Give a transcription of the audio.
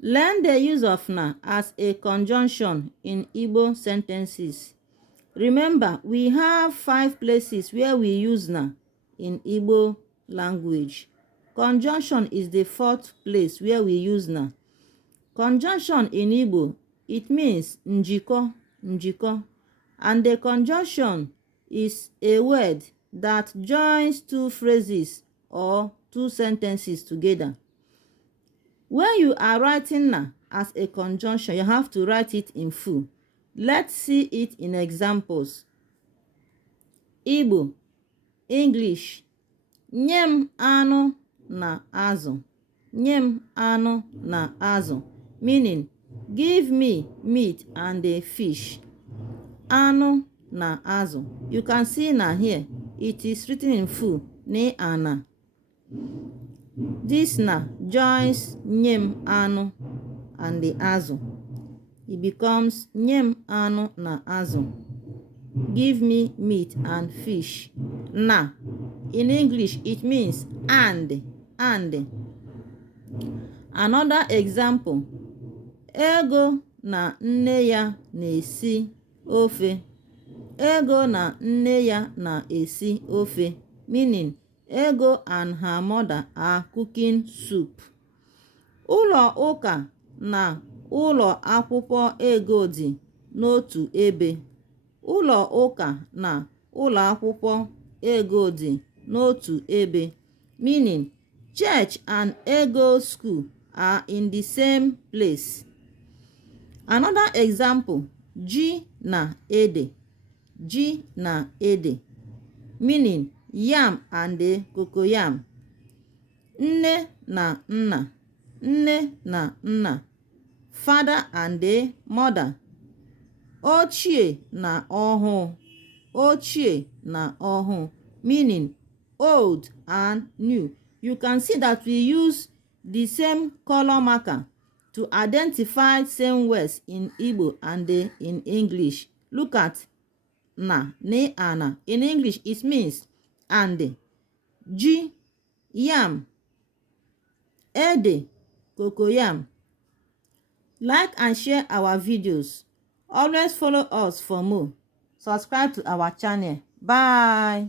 Learn the use of na as a conjunction in Igbo sentences. Remember, we have 5 places where we use na in Igbo language. Conjunction is the 4th place where we use na. Conjunction in Igbo, it means njiko, njiko, and the conjunction is a word that joins 2 phrases or 2 sentences together. When you are writing na as a conjunction, you have to write it in full. Let's see it in examples. Igbo, English, nyem anụ na azụ. Nyem anụ na azụ, meaning give me meat and the fish. Anụ na azụ. You can see na here. It is written in full. Ne ana. This na joins nyem anụ and the azụ. It becomes nyem anụ na azụ. Give me meat and fish. Na. In English, it means and. Another example. Ego na nne ya na-esi ofe. Ego na nne ya na-esi ofe, meaning Ego and her mother are cooking soup. Ụlọ ụka na ụlọ akwụkwọ Ego dị n'otu ebe. Ụlọ ụka na ụlọ akwụkwọ Ego dị n'otu ebe, meaning church and Ego school are in the same place. Another example, ji na ede. Ji na ede, meaning yam and the cocoyam. Nne na nna. Nne na nna. Father and the mother. Ochie na ọhụụ. Ochie na ọhụụ, meaning old and new. You can see that we use the same color marker to identify same words in Igbo and in English. Look at na, ne, ana. In English, it means and. Ji, yam. Ede, cocoyam. Like and share our videos. Always follow us for more. Subscribe to our channel. Bye.